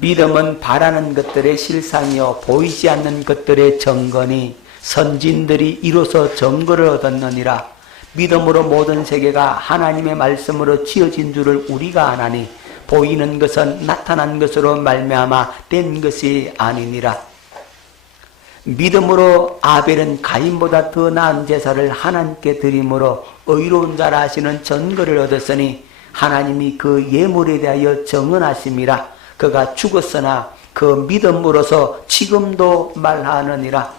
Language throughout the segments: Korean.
믿음은 바라는 것들의 실상이요 보이지 않는 것들의 증거니 선진들이 이로써 증거를 얻었느니라. 믿음으로 모든 세계가 하나님의 말씀으로 지어진 줄을 우리가 아나니 보이는 것은 나타난 것으로 말미암아 된 것이 아니니라. 믿음으로 아벨은 가인보다 더 나은 제사를 하나님께 드림으로 의로운 자라 하시는 증거를 얻었으니 하나님이 그 예물에 대하여 정언하심이라. 그가 죽었으나 그 믿음으로서 지금도 말하느니라.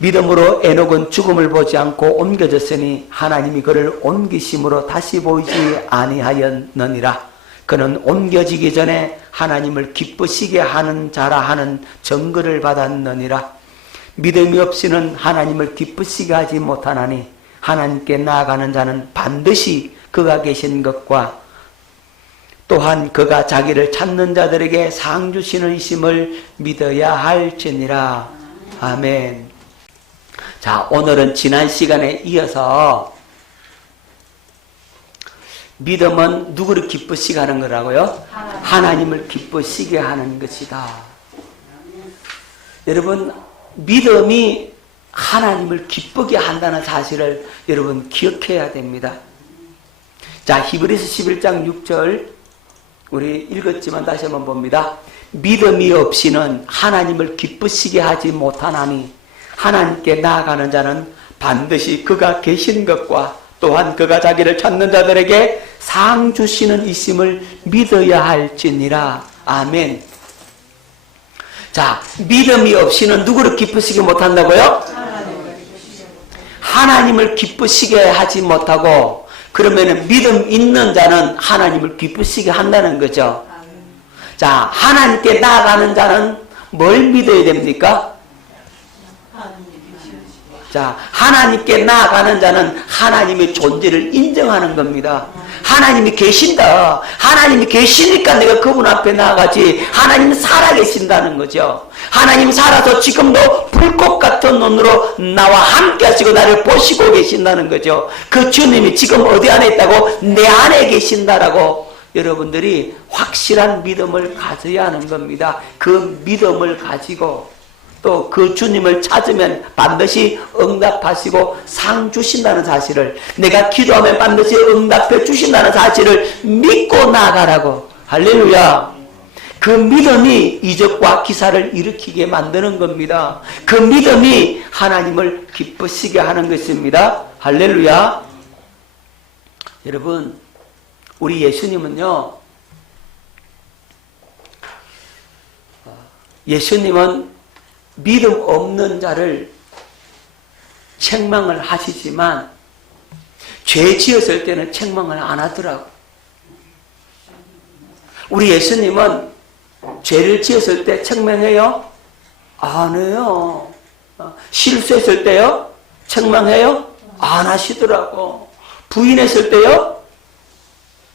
믿음으로 에녹은 죽음을 보지 않고 옮겨졌으니 하나님이 그를 옮기심으로 다시 보이지 아니하였느니라. 그는 옮겨지기 전에 하나님을 기쁘시게 하는 자라 하는 증거를 받았느니라. 믿음이 없이는 하나님을 기쁘시게 하지 못하나니 하나님께 나아가는 자는 반드시 그가 계신 것과 또한 그가 자기를 찾는 자들에게 상 주시는 이심을 믿어야 할지니라. 아멘. 자, 오늘은 지난 시간에 이어서 믿음은 누구를 기쁘시게 하는 거라고요? 하나님을 기쁘시게 하는 것이다. 여러분, 믿음이 하나님을 기쁘게 한다는 사실을 여러분 기억해야 됩니다. 자, 히브리서 11장 6절 우리 읽었지만 다시 한번 봅니다. 믿음이 없이는 하나님을 기쁘시게 하지 못하나니 하나님께 나아가는 자는 반드시 그가 계신 것과 또한 그가 자기를 찾는 자들에게 상 주시는 이심을 믿어야 할지니라. 아멘. 자, 믿음이 없이는 누구를 기쁘시게 못한다고요? 하나님을 기쁘시게 하지 못하고, 그러면 믿음 있는 자는 하나님을 기쁘시게 한다는 거죠. 자, 하나님께 나아가는 자는 뭘 믿어야 됩니까? 자, 하나님께 나아가는 자는 하나님의 존재를 인정하는 겁니다. 하나님이 계신다. 하나님이 계시니까 내가 그분 앞에 나아가지. 하나님은 살아계신다는 거죠. 하나님 살아서 지금도 불꽃 같은 눈으로 나와 함께 하시고 나를 보시고 계신다는 거죠. 그 주님이 지금 어디 안에 있다고? 내 안에 계신다라고 여러분들이 확실한 믿음을 가져야 하는 겁니다. 그 믿음을 가지고 또 그 주님을 찾으면 반드시 응답하시고 상 주신다는 사실을, 내가 기도하면 반드시 응답해 주신다는 사실을 믿고 나아가라고. 할렐루야. 그 믿음이 이적과 기사를 일으키게 만드는 겁니다. 그 믿음이 하나님을 기쁘시게 하는 것입니다. 할렐루야. 여러분, 우리 예수님은요, 예수님은 믿음 없는 자를 책망을 하시지만 죄 지었을 때는 책망을 안 하더라고. 우리 예수님은 죄를 지었을 때 책망해요? 안 해요. 실수했을 때요? 책망해요? 안 하시더라고. 부인했을 때요?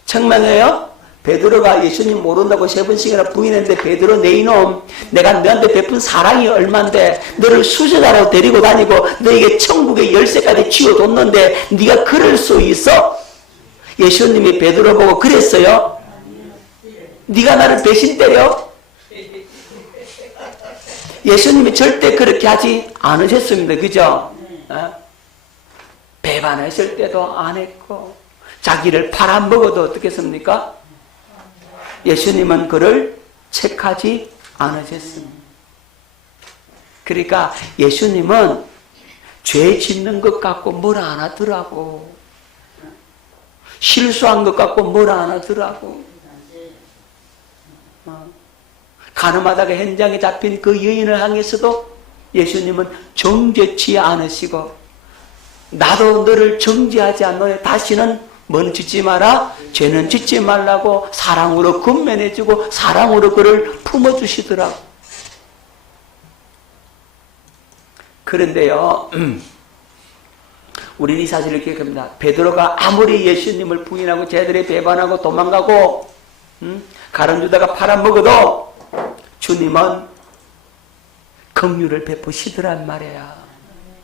책망해요? 베드로가 예수님 모른다고 3번씩이나 부인했는데, 베드로 내 이놈, 내가 너한테 베푼 사랑이 얼만데 너를 수제자로 데리고 다니고 너에게 천국의 열쇠까지 쥐어줬는데 네가 그럴 수 있어? 예수님이 베드로 보고 그랬어요? 네가 나를 배신 때려? 예수님이 절대 그렇게 하지 않으셨습니다. 그죠? 배반했을 때도 안 했고, 자기를 팔아먹어도 어떻게 했습니까? 예수님은 그를 책하지 않으셨습니다. 그러니까 예수님은 죄 짓는 것 같고 뭘 안 하더라고. 실수한 것 같고 뭘 안 하더라고. 가늠하다가 현장에 잡힌 그 여인을 향해서도 예수님은 정죄치 않으시고, 나도 너를 정죄하지 않노니 다시는 뭐는 짓지 마라, 죄는 짓지 말라고 사랑으로 권면해주고 사랑으로 그를 품어주시더라고. 그런데요, 우리는 이 사실을 기억합니다. 베드로가 아무리 예수님을 부인하고 제들에 배반하고 도망가고 가른주다가 팔아먹어도 주님은 긍휼을 베푸시더란 말이야.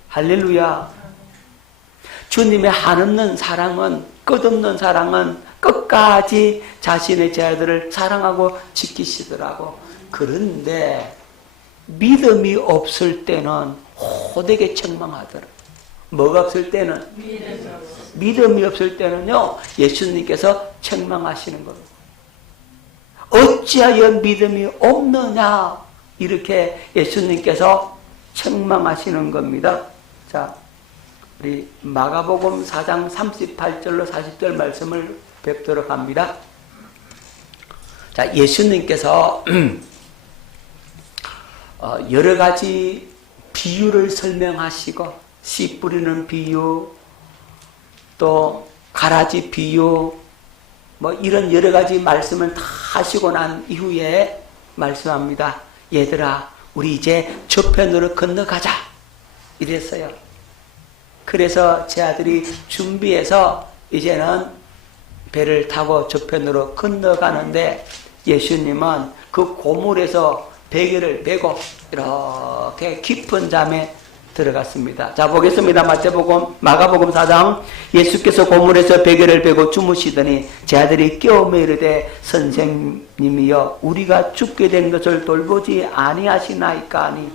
할렐루야. 주님의 한없는 사랑은, 끝없는 사랑은 끝까지 자신의 제자들을 사랑하고 지키시더라고. 그런데 믿음이 없을 때는 호되게 책망하더라. 뭐가 없을 때는? 믿음이 없을 때는요, 예수님께서 책망하시는 겁니다. 어찌하여 믿음이 없느냐, 이렇게 예수님께서 책망하시는 겁니다. 자, 우리 마가복음 4장 38절로 40절 말씀을 뵙도록 합니다. 자, 예수님께서 여러 가지 비유를 설명하시고, 씨 뿌리는 비유, 또 가라지 비유, 뭐 이런 여러 가지 말씀을 다 하시고 난 이후에 말씀합니다. 얘들아, 우리 이제 저편으로 건너가자, 이랬어요. 그래서 제 아들이 준비해서 이제는 배를 타고 저편으로 건너가는데, 예수님은 그 고물에서 베개를 베고 이렇게 깊은 잠에 들어갔습니다. 자, 보겠습니다. 마가복음 4장. 예수께서 고물에서 베개를 베고 주무시더니 제 아들이 깨우며 이르되, 선생님이여, 우리가 죽게 된 것을 돌보지 아니하시나이까 하니,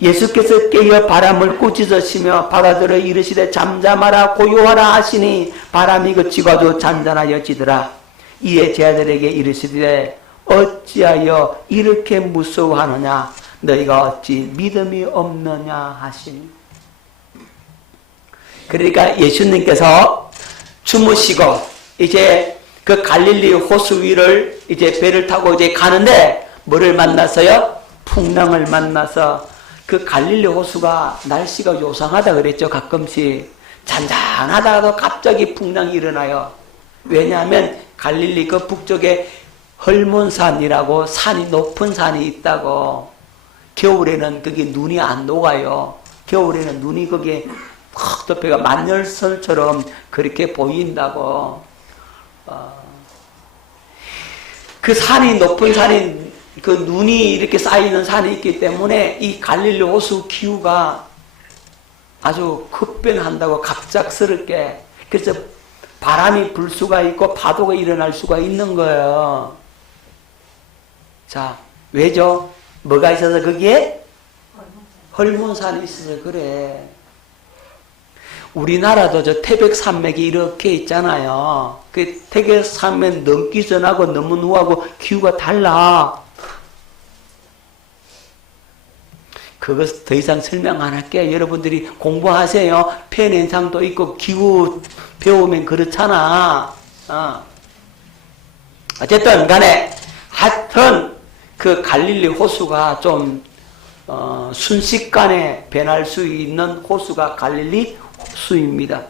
예수께서 깨어 바람을 꾸짖으시며 바다들을 이르시되 잠잠하라 고요하라 하시니 바람이 그치고도 잔잔하여지더라. 이에 제 아들에게 이르시되, 어찌하여 이렇게 무서워하느냐, 너희가 어찌 믿음이 없느냐 하시니. 그러니까 예수님께서 주무시고 이제 그 갈릴리 호수 위를 이제 배를 타고 이제 가는데, 뭐를 만났어요? 풍랑을 만나서. 그 갈릴리 호수가 날씨가 요상하다 그랬죠. 가끔씩 잔잔하다가도 갑자기 풍랑이 일어나요. 왜냐하면 갈릴리 그 북쪽에 헐몬산이라고 산이 높은 산이 있다고. 겨울에는 그게 눈이 안 녹아요. 겨울에는 눈이 거기에 확 덮여가 만열설처럼 그렇게 보인다고. 그 산이 높은 산이, 그 눈이 이렇게 쌓이는 산이 있기 때문에 이 갈릴리 호수 기후가 아주 급변한다고, 갑작스럽게. 그래서 바람이 불 수가 있고 파도가 일어날 수가 있는 거예요. 자, 왜죠? 뭐가 있어서 거기에? 헐몬산이 있어서 그래. 우리나라도 저 태백산맥이 이렇게 있잖아요. 그 태백산맥 넘기 전하고 넘은 후하고 기후가 달라. 그것 더 이상 설명 안 할게요. 여러분들이 공부하세요. 펜 현상도 있고 기후 배우면 그렇잖아. 어쨌든 간에 하여튼 그 갈릴리 호수가 좀 순식간에 변할 수 있는 호수가 갈릴리 호수입니다.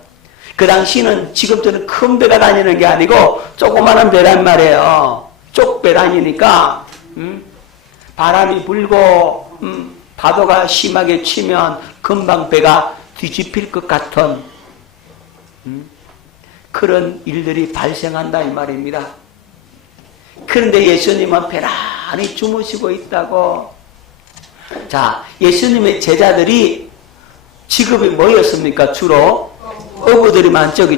그 당시는 지금처럼 큰 배가 다니는 게 아니고 조그마한 배란 말이에요. 쪽배 다니니까 바람이 불고 파도가 심하게 치면 금방 배가 뒤집힐 것 같은 그런 일들이 발생한다 이 말입니다. 그런데 예수님은 편안히 주무시고 있다고. 자, 예수님의 제자들이 직업이 뭐였습니까? 주로 어부들이 많죠,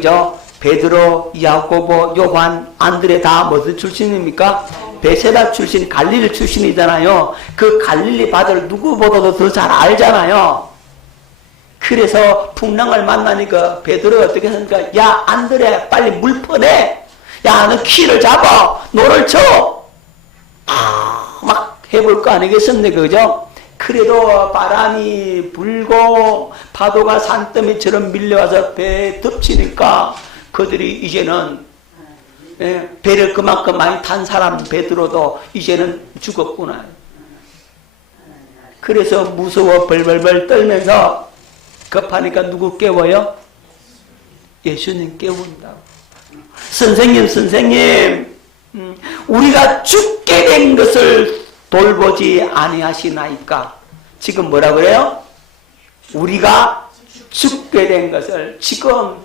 베드로, 야고보, 요한, 안드레 다 무슨 출신입니까? 베세다 출신, 갈릴리 출신이잖아요. 그 갈릴리 바다를 누구보다도 더 잘 알잖아요. 그래서 풍랑을 만나니까 베드로가 어떻게 했습니까? 야, 안드레, 빨리 물 퍼내. 야, 너 키를 잡아. 노를 쳐. 막 해볼 거 아니겠습니까? 그죠? 그래도 바람이 불고 파도가 산더미처럼 밀려와서 배에 덮치니까 그들이 이제는 배를 그만큼 많이 탄 사람 베드로도 이제는 죽었구나. 그래서 무서워 벌벌벌 떨면서 급하니까 누구 깨워요? 예수님 깨운다고. 선생님, 우리가 죽게 된 것을 돌보지 아니하시나이까. 지금 뭐라 그래요? 우리가 죽게 된 것을, 지금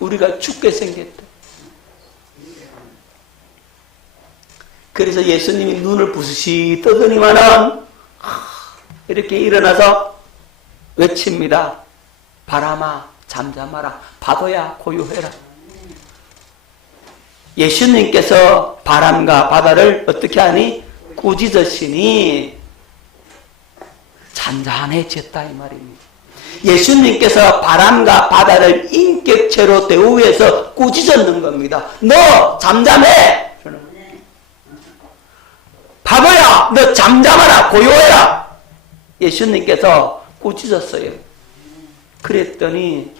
우리가 죽게 생겼다. 그래서 예수님이 눈을 부스시 떠더니만은 이렇게 일어나서 외칩니다. 바람아 잠잠하라. 파도야 고요해라. 예수님께서 바람과 바다를 어떻게 하니? 꾸짖으시니 잔잔해졌다 이 말입니다. 예수님께서 바람과 바다를 인격체로 대우해서 꾸짖었는 겁니다. 너 잠잠해! 바보야! 너 잠잠하라! 고요해라! 예수님께서 꾸짖었어요. 그랬더니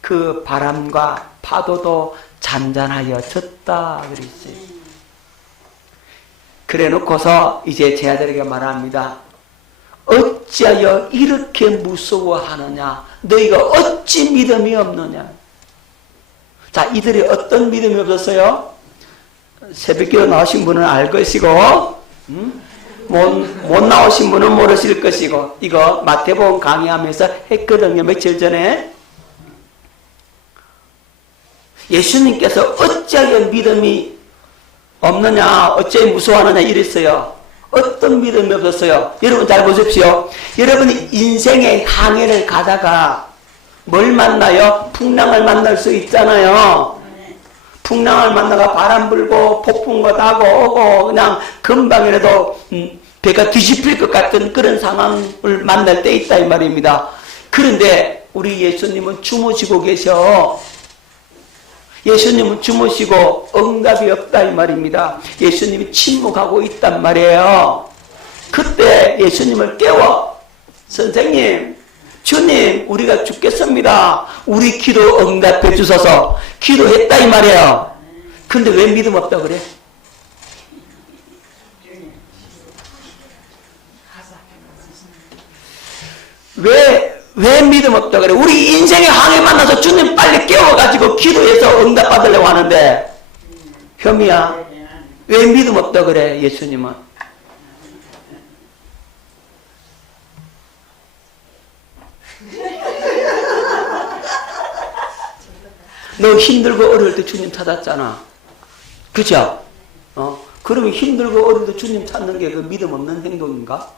그 바람과 파도도 잔잔하여졌다 그랬어요. 그래 놓고서 이제 제 아들에게 말합니다. 어찌하여 이렇게 무서워하느냐? 너희가 어찌 믿음이 없느냐? 자, 이들이 어떤 믿음이 없었어요? 새벽기도 나오신 분은 알 것이고 못 나오신 분은 모르실 것이고, 이거 마태복음 강의하면서 했거든요. 며칠 전에. 예수님께서 어찌하여 믿음이 없느냐, 어찌하여 무서워하느냐 이랬어요. 어떤 믿음이 없었어요? 여러분 잘 보십시오. 여러분이 인생의 항해를 가다가 뭘 만나요? 풍랑을 만날 수 있잖아요. 풍랑을 만나가 바람 불고 폭풍과 나고 오고 그냥 금방이라도 배가 뒤집힐 것 같은 그런 상황을 만날 때 있다 이 말입니다. 그런데 우리 예수님은 주무시고 계셔. 예수님은 주무시고 응답이 없다 이 말입니다. 예수님이 침묵하고 있단 말이에요. 그때 예수님을 깨워. 선생님, 주님, 우리가 죽겠습니다. 우리 기도 응답해 주셔서 기도했다 이 말이에요. 근데 왜 믿음 없다 그래? 왜 믿음 없다 그래? 우리 인생의 항해 만나서 주님 빨리 깨워가지고 기도해서 응답 받으려고 하는데, 혐이야. 왜 믿음 없다 그래, 예수님은? 너 힘들고 어려울 때 주님 찾았잖아. 그죠? 그러면 힘들고 어려울 때 주님 찾는 게 그 믿음 없는 행동인가?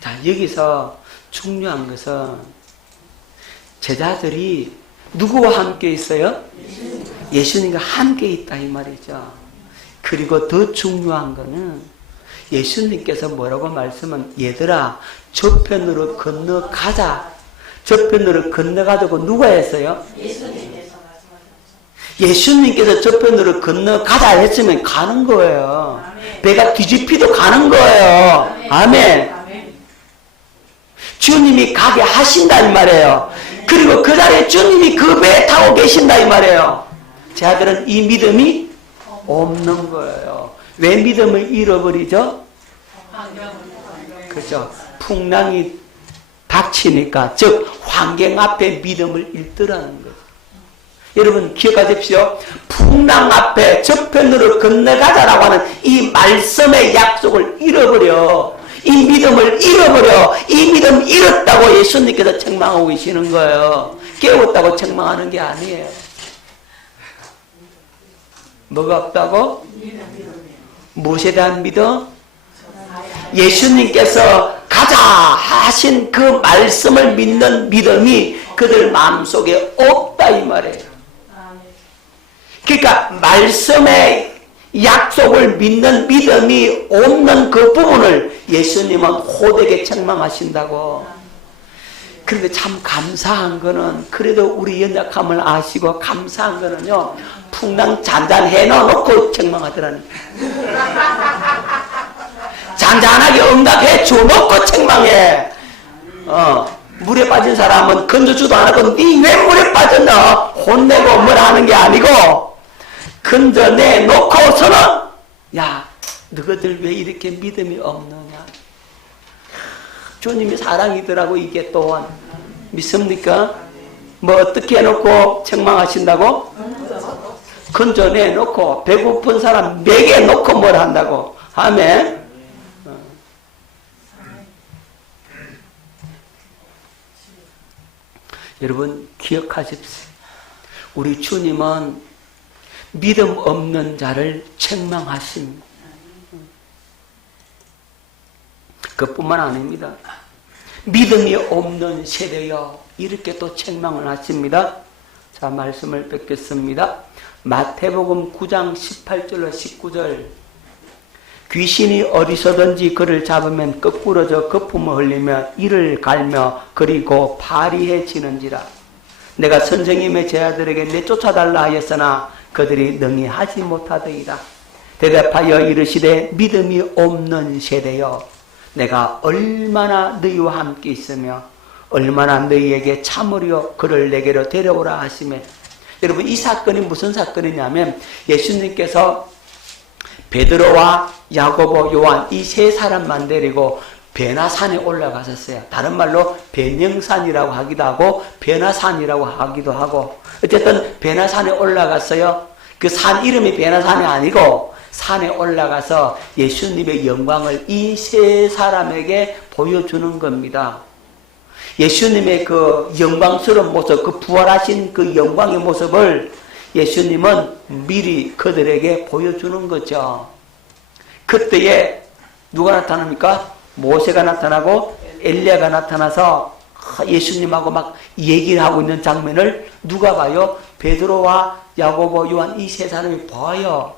자, 여기서 중요한 것은 제자들이 누구와 함께 있어요? 예수님과 함께 있다 이 말이죠. 그리고 더 중요한 거는 예수님께서 뭐라고 말씀은, 얘들아 저편으로 건너가자. 저편으로 건너가자고 누가 했어요? 예수님께서 저편으로 건너가자 했으면 가는 거예요. 배가 뒤집히도 가는 거예요. 아멘. 주님이 가게 하신다 이 말이에요. 그리고 그 자리에 주님이 그 배에 타고 계신다 이 말이에요. 제 아들은 이 믿음이 없는 거예요. 왜 믿음을 잃어버리죠? 그렇죠. 풍랑이 닥치니까, 즉 환경 앞에 믿음을 잃더라는 거예요. 여러분 기억하십시오. 풍랑 앞에 저편으로 건너가자라고 하는 이 말씀의 약속을 잃어버려. 이 믿음을 잃어버려. 이 믿음 잃었다고 예수님께서 책망하고 계시는 거예요. 깨웠다고 책망하는 게 아니에요. 뭐가 없다고? 무엇에 대한 믿음? 예수님께서 가자 하신 그 말씀을 믿는 믿음이 그들 마음속에 없다 이 말이에요. 그러니까 말씀의 약속을 믿는 믿음이 없는 그 부분을 예수님은 호되게 책망하신다고. 그런데 참 감사한 거는, 그래도 우리 연약함을 아시고 감사한 거는요, 풍랑 잔잔해 놓고 책망하더라는 잔잔하게 응답해 줘놓고 책망해. 물에 빠진 사람은 건져주도 안 하고 니 왜 물에 빠졌나 혼내고 뭘 하는 게 아니고, 건져내 놓고서는 야 너희들 왜 이렇게 믿음이 없느냐. 주님이 사랑이더라고. 이게 또한 믿습니까? 뭐 어떻게 해놓고 책망하신다고? 건져내 놓고 배고픈 사람 먹여 놓고 뭘 한다고. 아멘. 여러분 기억하십시오. 우리 주님은 믿음 없는 자를 책망하십니다. 그뿐만 아닙니다. 믿음이 없는 세대여, 이렇게 또 책망을 하십니다. 자, 말씀을 뵙겠습니다. 마태복음 9장 18절로 19절. 귀신이 어디서든지 그를 잡으면 거꾸러져 거품을 흘리며 이를 갈며 그리고 파리해지는지라. 내가 선생님의 제자들에게 내쫓아달라 하였으나 그들이 능히 하지 못하더이다. 대답하여 이르시되 믿음이 없는 세대여, 내가 얼마나 너희와 함께 있으며 얼마나 너희에게 참으려 그를 내게로 데려오라 하시매. 여러분, 이 사건이 무슨 사건이냐면 예수님께서 베드로와 야고보, 요한 이 세 사람만 데리고 베나산에 올라가셨어요. 다른 말로 변영산이라고 하기도 하고 베나산이라고 하기도 하고, 어쨌든 베나산에 올라갔어요. 그 산 이름이 베나산이 아니고 산에 올라가서 예수님의 영광을 이 세 사람에게 보여주는 겁니다. 예수님의 그 영광스러운 모습, 그 부활하신 그 영광의 모습을 예수님은 미리 그들에게 보여주는 거죠. 그때에 누가 나타납니까? 모세가 나타나고 엘리야가 나타나서 예수님하고 막 얘기를 하고 있는 장면을 누가 봐요? 베드로와 야고보, 요한 이 세 사람이 봐요.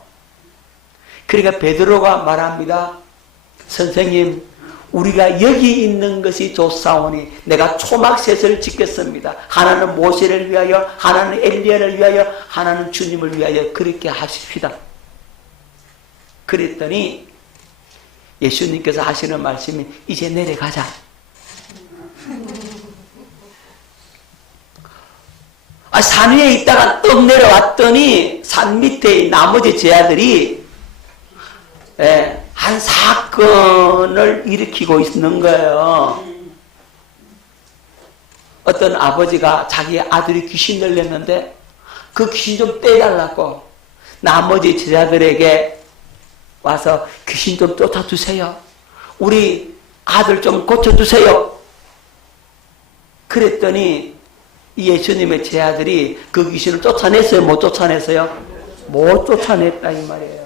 그러니까 베드로가 말합니다. 선생님, 우리가 여기 있는 것이 좋사오니 내가 초막셋을 짓겠습니다. 하나는 모세를 위하여, 하나는 엘리야를 위하여, 하나는 주님을 위하여 그렇게 하십시다. 그랬더니 예수님께서 하시는 말씀이 이제 내려가자. 산 위에 있다가 떡 내려왔더니 산 밑에 나머지 제자들이 한 사건을 일으키고 있는 거예요. 어떤 아버지가 자기 아들이 귀신 들렸는데 그 귀신 좀 떼달라고 나머지 제자들에게 와서 귀신 좀 쫓아주세요. 우리 아들 좀 고쳐주세요. 그랬더니 예수님의 제자들이 그 귀신을 쫓아냈어요? 못 쫓아냈어요? 못 쫓아냈다 이 말이에요.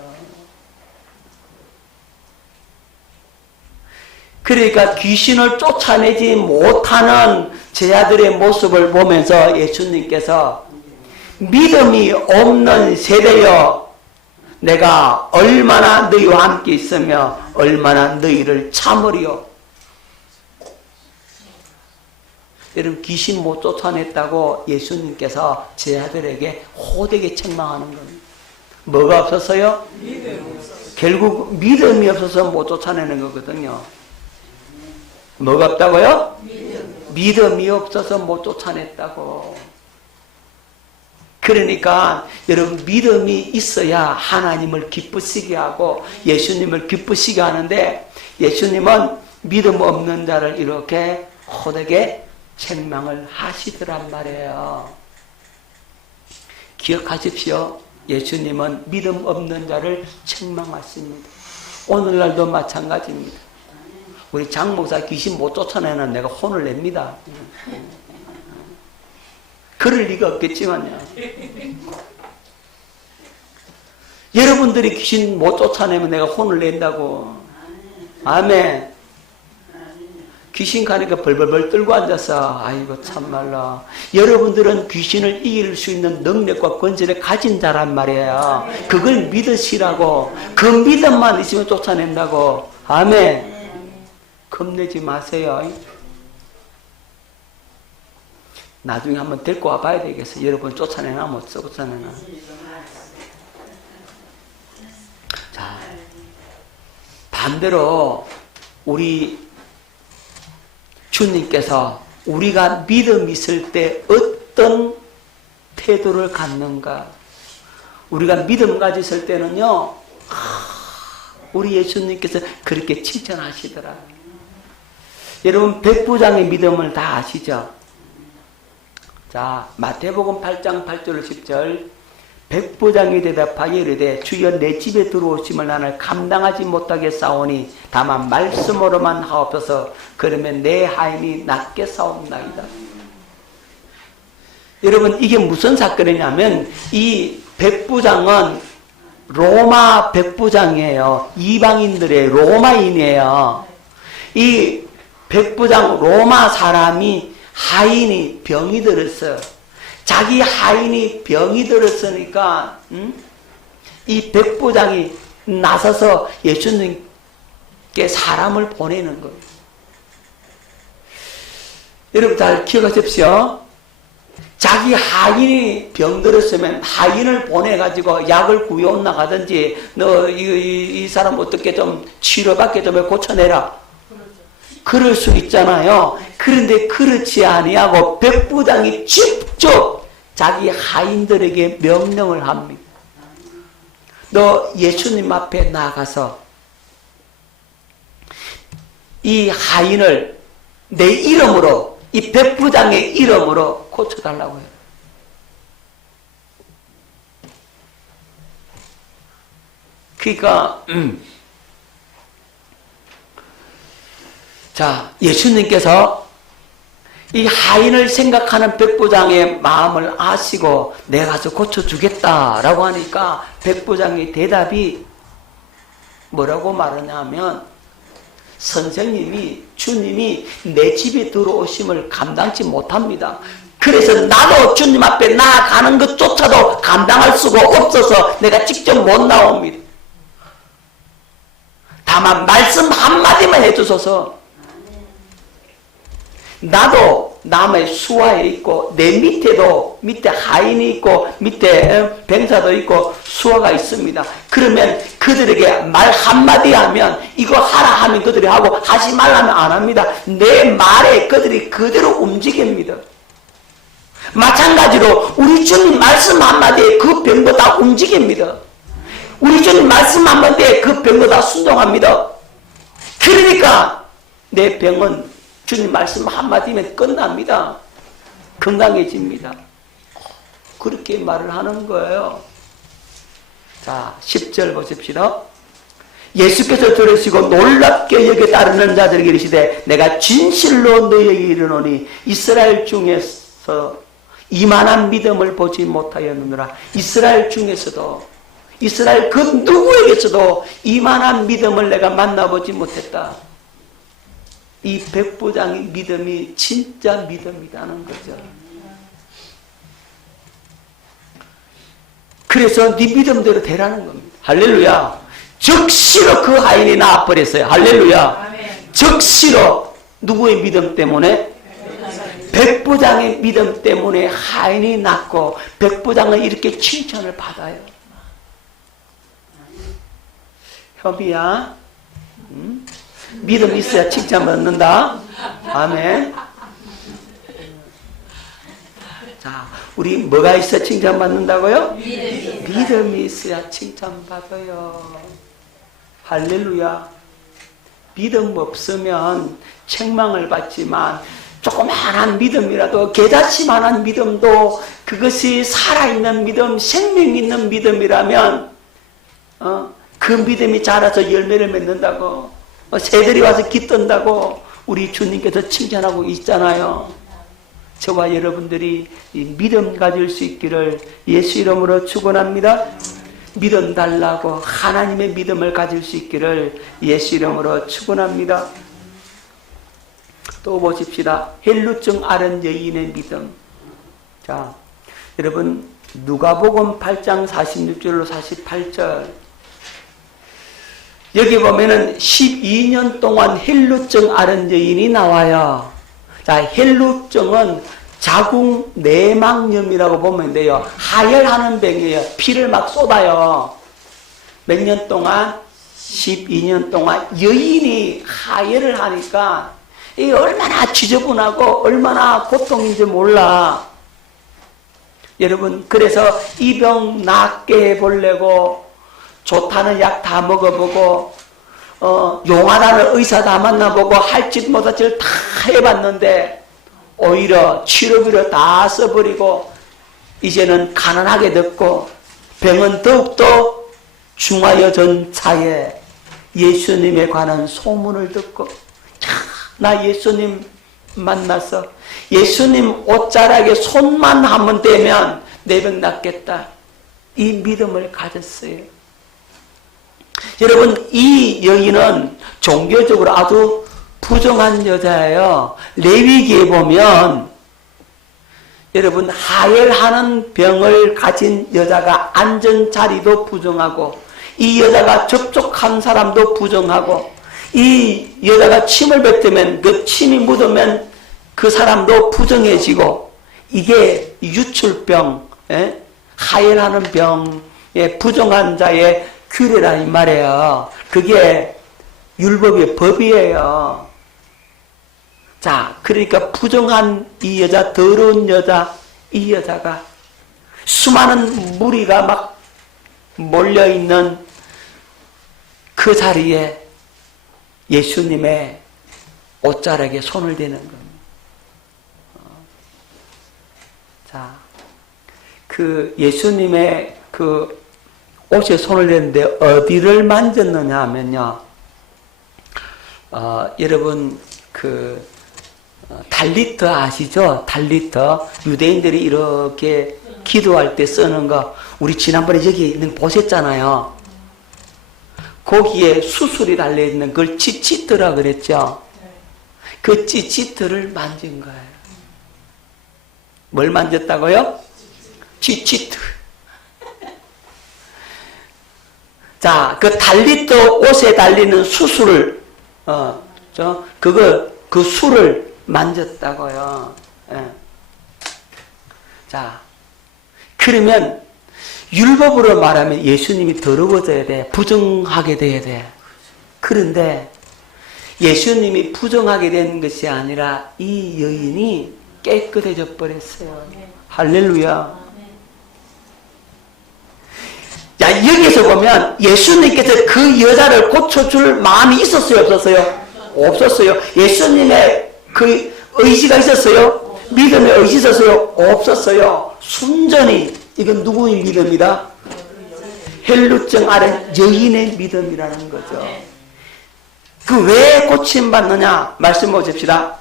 그러니까 귀신을 쫓아내지 못하는 제자들의 모습을 보면서 예수님께서 믿음이 없는 세대여, 내가 얼마나 너희와 함께 있으며 얼마나 너희를 참으리요. 여러분, 귀신 못 쫓아냈다고 예수님께서 제자들에게 호되게 책망하는 겁니다. 뭐가 없었어요? 결국 믿음이 없어서 못 쫓아내는 거거든요. 뭐가 없다고요? 믿음이 없어서 못 쫓아냈다고. 그러니까 여러분, 믿음이 있어야 하나님을 기쁘시게 하고 예수님을 기쁘시게 하는데, 예수님은 믿음 없는 자를 이렇게 호되게 책망을 하시더란 말이에요. 기억하십시오. 예수님은 믿음 없는 자를 책망하십니다. 오늘날도 마찬가지입니다. 우리 장 목사 귀신 못 쫓아내는 내가 혼을 냅니다. 그럴 리가 없겠지만요. 여러분들이 귀신 못 쫓아내면 내가 혼을 낸다고. 아멘. 귀신 가니까 벌벌벌 떨고 앉아서 아이고 참말로. 여러분들은 귀신을 이길 수 있는 능력과 권세를 가진 자란 말이에요. 그걸 믿으시라고. 그 믿음만 있으면 쫓아낸다고. 아멘. 겁내지 마세요. 나중에 한번 데리고 와봐야 되겠어요. 여러분 쫓아내나 못 쫓아내나. 자, 반대로 우리 주님께서 우리가 믿음 있을 때 어떤 태도를 갖는가. 우리가 믿음 가졌을 때는요, 우리 예수님께서 그렇게 칭찬하시더라. 여러분 백부장의 믿음을 다 아시죠? 자, 마태복음 8장 8절 10절. 백부장이 대답하여 이르되 주여 내 집에 들어오심을 나는 감당하지 못하겠사오니 다만 말씀으로만 하옵소서. 그러면 내 하인이 낫게 사옵나이다. 여러분, 이게 무슨 사건이냐면 이 백부장은 로마 백부장이에요. 이방인들의 로마인이에요. 이 백부장 로마 사람이 하인이 병이 들었어요. 자기 하인이 병이 들었으니까 이 백부장이 나서서 예수님께 사람을 보내는 거예요. 여러분 잘 기억하십시오. 자기 하인이 병들었으면 하인을 보내가지고 약을 구해온나 가든지 너 이 사람 어떻게 좀 치료받게 좀 고쳐내라. 그럴 수 있잖아요. 그런데 그렇지 아니하고 백부장이 직접 자기 하인들에게 명령을 합니다. 너 예수님 앞에 나가서 이 하인을 내 이름으로, 이 백부장의 이름으로 고쳐달라고 해요. 그러니까 자, 예수님께서 이 하인을 생각하는 백부장의 마음을 아시고 내가 가서 고쳐주겠다라고 하니까 백부장의 대답이 뭐라고 말하냐면, 선생님이, 주님이 내 집에 들어오심을 감당치 못합니다. 그래서 나도 주님 앞에 나아가는 것조차도 감당할 수가 없어서 내가 직접 못 나옵니다. 다만 말씀 한마디만 해주소서. 나도 남의 수하에 있고 내 밑에도 밑에 하인이 있고 밑에 병사도 있고 수하가 있습니다. 그러면 그들에게 말 한마디 하면 이거 하라 하면 그들이 하고 하지 말라면 안 합니다. 내 말에 그들이 그대로 움직입니다. 마찬가지로 우리 주님 말씀 한마디에 그 병도 다 움직입니다. 우리 주님 말씀 한마디에 그 병도 다 순종합니다. 그러니까 내 병은 주님 말씀 한마디면 끝납니다. 건강해집니다. 그렇게 말을 하는 거예요. 자, 10절 보십시다. 예수께서 들으시고 놀랍게 여겨 따르는 자들에게 이르시되 내가 진실로 너희에게 이르노니 이스라엘 중에서 이만한 믿음을 보지 못하였느니라. 이스라엘 중에서도, 이스라엘 그 누구에게서도 이만한 믿음을 내가 만나보지 못했다. 이 백부장의 믿음이 진짜 믿음이라는 거죠. 그래서 네 믿음대로 되라는 겁니다. 할렐루야. 즉시로 그 하인이 나와버렸어요. 할렐루야. 즉시로 누구의 믿음 때문에? 백부장의 믿음 때문에 하인이 낫고 백부장은 이렇게 칭찬을 받아요. 협이야. 믿음 있어야 칭찬 받는다. 아멘. 자, 우리 뭐가 있어야 칭찬 받는다고요? 믿음이 있어야 칭찬 받아요. 할렐루야. 믿음 없으면 책망을 받지만 조그마한 믿음이라도, 개자치만한 믿음도 그것이 살아있는 믿음, 생명 있는 믿음이라면 그 믿음이 자라서 열매를 맺는다고, 새들이 와서 깃든다고 우리 주님께서 칭찬하고 있잖아요. 저와 여러분들이 이 믿음 가질 수 있기를 예수 이름으로 축원합니다. 믿음 달라고 하나님의 믿음을 가질 수 있기를 예수 이름으로 축원합니다. 또 보십시다. 헬루증 앓은 여인의 믿음. 자, 여러분 누가복음 8장 46절로 48절 여기 보면은 12년 동안 헬루증 앓은 여인이 나와요. 자, 헬루증은 자궁 내막염이라고 보면 돼요. 하혈하는 병이에요. 피를 막 쏟아요. 몇 년 동안? 12년 동안 여인이 하혈을 하니까 이게 얼마나 지저분하고 얼마나 고통인지 몰라. 여러분, 그래서 이 병 낫게 해보려고 좋다는 약 다 먹어보고 용하다는 의사 다 만나보고 할 짓 못할 짓 다 해봤는데 오히려 치료비를 다 써버리고 이제는 가난하게 됐고 병은 더욱더 중하여진 차에 예수님에 관한 소문을 듣고 나 예수님 만나서 예수님 옷자락에 손만 한번 대면 내 병 낫겠다. 이 믿음을 가졌어요. 여러분, 이 여인은 종교적으로 아주 부정한 여자예요. 레위기에 보면 여러분 하혈하는 병을 가진 여자가 앉은 자리도 부정하고 이 여자가 접촉한 사람도 부정하고 이 여자가 침을 뱉으면 그 침이 묻으면 그 사람도 부정해지고 이게 유출병, 하혈하는 병의 부정한 자의 규례라 이 말이에요. 그게 율법의 법이에요. 자, 그러니까 부정한 이 여자, 더러운 여자, 이 여자가 수많은 무리가 막 몰려있는 그 자리에 예수님의 옷자락에 손을 대는 겁니다. 자, 그 예수님의 그 옷에 손을 대는데 어디를 만졌느냐 하면요. 여러분 그 달리터 아시죠? 달리터 유대인들이 이렇게 기도할 때 쓰는 거 우리 지난번에 여기 있는 거 보셨잖아요. 거기에 수술이 달려있는 그걸 찌찌트라 그랬죠. 그 찌찌트를 만진 거예요. 뭘 만졌다고요? 찌찌트. 자, 그 달리터 옷에 달리는 수술을 그 술을 만졌다고요. 예. 자, 그러면 율법으로 말하면 예수님이 더러워져야 돼. 부정하게 돼야 돼. 그런데 예수님이 부정하게 된 것이 아니라 이 여인이 깨끗해져 버렸어요. 할렐루야. 자, 여기서 보면 예수님께서 그 여자를 고쳐줄 마음이 있었어요? 없었어요? 없었어요. 예수님의 그 의지가 있었어요? 믿음의 의지 있었어요? 없었어요. 순전히 이건 누구의 믿음이다? 혈루증 아래 여인의 믿음이라는 거죠. 그 왜 고침받느냐? 말씀 보십시다.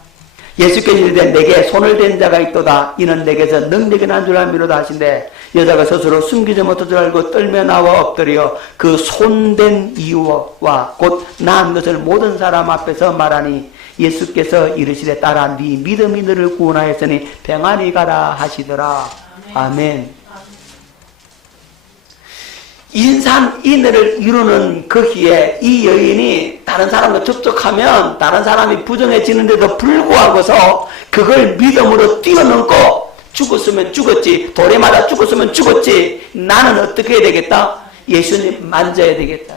예수께서 이르되 내게 손을 댄 자가 있도다. 이는 내게서 능력이 난 줄 알미로다 하신대. 여자가 스스로 숨기지 못할 줄 알고 떨며 나와 엎드려 그 손댄 이유와 곧 나은 것을 모든 사람 앞에서 말하니 예수께서 이르시되 딸아 네 믿음이 너를 구원하였으니 평안히 가라 하시더라. 아멘. 인산인해를 이루는 거기에 이 여인이 다른 사람과 접촉하면 다른 사람이 부정해지는데도 불구하고서 그걸 믿음으로 뛰어넘고 죽었으면 죽었지, 돌에 맞아 죽었으면 죽었지, 나는 어떻게 해야 되겠다? 예수님 만져야 되겠다.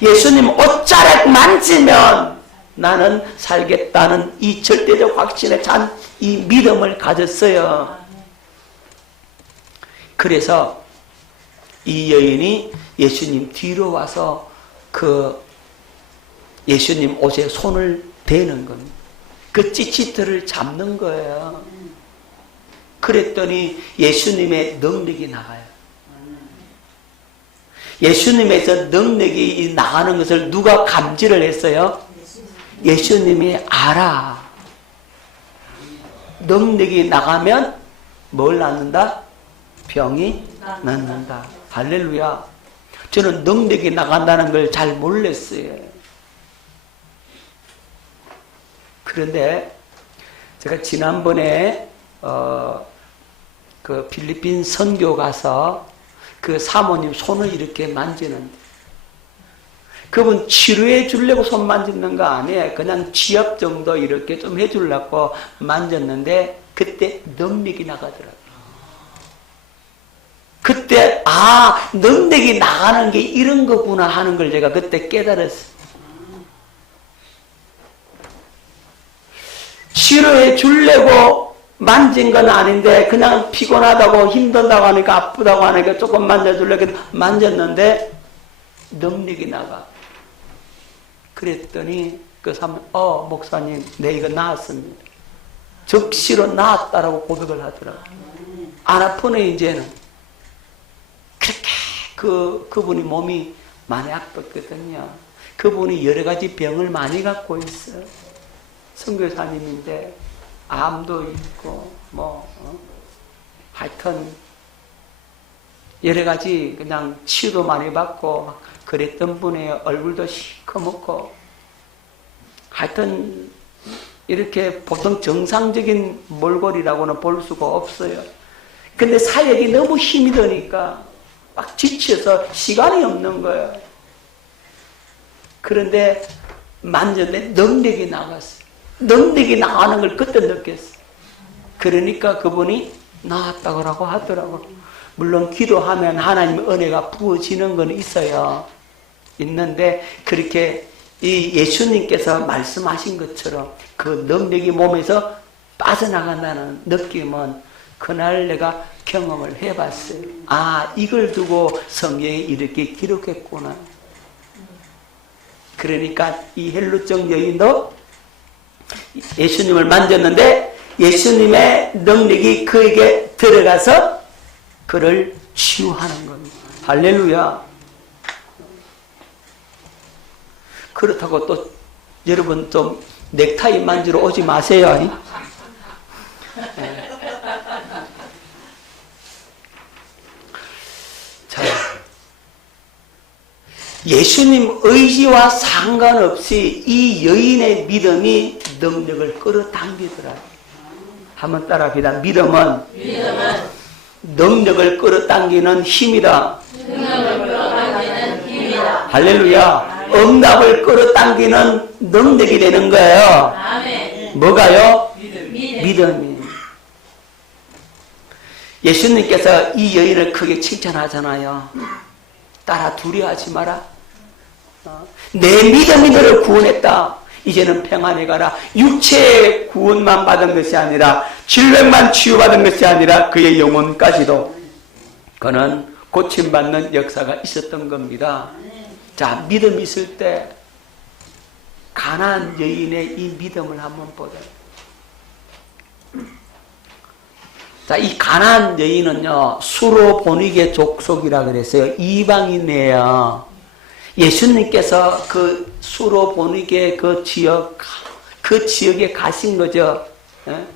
예수님 옷자락 만지면 나는 살겠다는 이 절대적 확신에 찬 이 믿음을 가졌어요. 그래서 이 여인이 예수님 뒤로 와서 그 예수님 옷에 손을 대는 겁니다. 그 찌찌트를 잡는 거예요. 그랬더니 예수님의 능력이 나가요. 예수님에서 능력이 나가는 것을 누가 감지를 했어요? 예수님이 알아. 능력이 나가면 뭘 낳는다? 병이 낫는다. 할렐루야. 저는 능력이 나간다는 걸 잘 몰랐어요. 그런데 제가 지난번에 그 필리핀 선교 가서 그 사모님 손을 이렇게 만지는데 그분 치료해 주려고 손 만지는 거 아니에요. 그냥 취업 정도 이렇게 좀 해주려고 만졌는데 그때 능력이 나가더라고요. 그때 능력이 나가는 게 이런 거구나 하는 걸 제가 그때 깨달았어요. 치료해 주려고 만진 건 아닌데 그냥 피곤하다고 힘들다고 하니까 아프다고 하니까 조금 만져주려고 만졌는데 능력이 나가. 그랬더니 그 사람 목사님 내 이거 나았습니다. 적시로 나았다라고 고백을 하더라고요. 안 아프네 이제는. 그렇게 그분이 몸이 많이 아팠거든요. 그분이 여러 가지 병을 많이 갖고 있어요. 선교사님인데 암도 있고 하여튼 여러 가지 그냥 치유도 많이 받고 막 그랬던 분이에요. 얼굴도 시커멓고 하여튼 이렇게 보통 정상적인 몰골이라고는 볼 수가 없어요. 근데 사역이 너무 힘이 드니까 막 지쳐서 시간이 없는 거예요. 그런데 만졌는데 능력이 나갔어요. 능력이 나가는 걸 그때 느꼈어요. 그러니까 그분이 나았다고 하더라고요. 물론 기도하면 하나님의 은혜가 부어지는 건 있어요. 있는데 그렇게 이 예수님께서 말씀하신 것처럼 그 능력이 몸에서 빠져나간다는 느낌은 그날 내가 경험을 해봤어요. 아, 이걸 두고 성경에 이렇게 기록했구나. 그러니까 이 헬루증 여인도 예수님을 만졌는데 예수님의 능력이 그에게 들어가서 그를 치유하는 겁니다. 할렐루야. 그렇다고 또 여러분 좀 넥타이 만지러 오지 마세요. 네. 자, 예수님 의지와 상관없이 이 여인의 믿음이 능력을 끌어당기더라. 한번 따라합니다. 믿음은 능력을 끌어당기는 힘이다. 할렐루야. 응답을 끌어당기는 능력이 되는 거예요. 아멘. 뭐가요? 믿음이. 예수님께서 이 여인을 크게 칭찬하잖아요. 따라 두려워하지 마라. 내 믿음이 너를 구원했다. 이제는 평안에 가라. 육체의 구원만 받은 것이 아니라 질병만 치유받은 것이 아니라 그의 영혼까지도 그는 고침받는 역사가 있었던 겁니다. 자, 믿음이 있을 때 가나안 여인의 이 믿음을 한번 보자. 자, 이 가나안 여인은요, 수로보니게 족속이라 그랬어요. 이방인이에요. 예수님께서 그 수로보니게 그 지역에 가신 거죠. 예?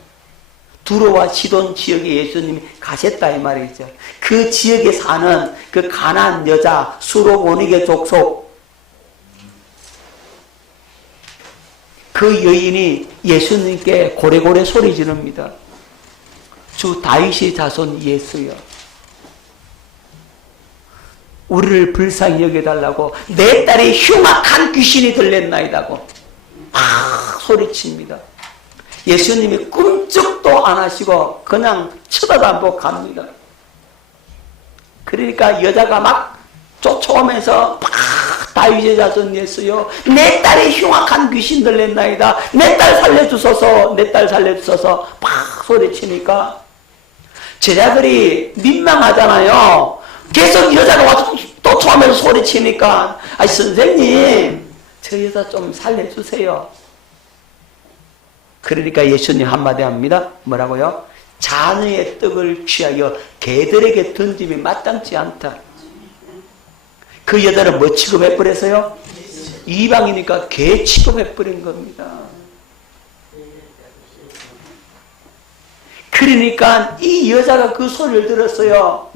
두로와 시돈 지역에 예수님이 가셨다 이 말이죠. 그 지역에 사는 그 가나안 여자 수로보니게 족속 그 여인이 예수님께 고래고래 소리 지릅니다. 주 다윗의 자손 예수여, 우리를 불쌍히 여겨달라고 내 딸이 흉악한 귀신이 들렸나이다고 소리칩니다. 예수님이 꿈쩍도 안 하시고 그냥 쳐다도 안 보고 갑니다. 그러니까 여자가 막 쫓아오면서 막 다윗의 자손 예수여, 내 딸이 흉악한 귀신 들렸나이다. 내 딸 살려주소서, 내 딸 살려주소서 막 소리치니까 제자들이 민망하잖아요. 계속 여자가 와서 또 처음에서 소리치니까 아니 선생님 저 여자 좀 살려주세요. 그러니까 예수님 한마디 합니다. 뭐라고요? 자녀의 떡을 취하여 개들에게 던짐이 마땅치 않다. 그 여자는 뭐 취급해버렸어요? 이방이니까 개 취급해버린 겁니다. 그러니까 이 여자가 그 소리를 들었어요.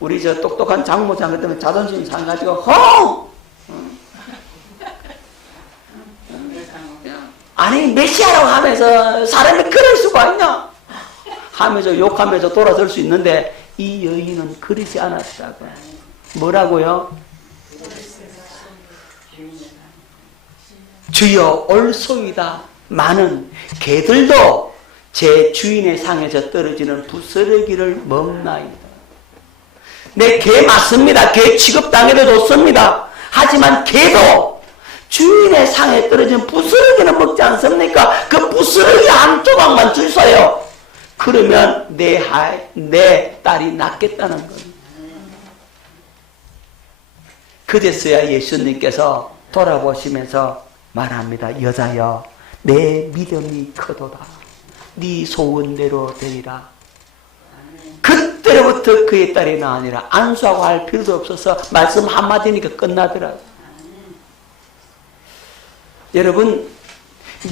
우리 저 똑똑한 장모장 같으면 자존심 상가지고 헝! 아니 메시아라고 하면서 사람이 그럴 수가 있냐 하면서 욕하면서 돌아설 수 있는데 이 여인은 그러지 않았다고. 뭐라고요? 주여 올소이다. 많은 개들도 제 주인의 상에서 떨어지는 부스러기를 먹나이다. 네, 개 맞습니다. 개 취급당해도 좋습니다. 하지만 개도 주인의 상에 떨어진 부스러기는 먹지 않습니까? 그 부스러기 한 조각만 주세요. 그러면 내 딸이 낫겠다는 겁니다. 그제서야 예수님께서 돌아보시면서 말합니다. 여자여, 내 믿음이 크도다. 네 소원대로 되리라. 그때부터 그의 딸이 나으니라. 안수하고 할 필요도 없어서 말씀 한마디니까 끝나더라고요. 여러분,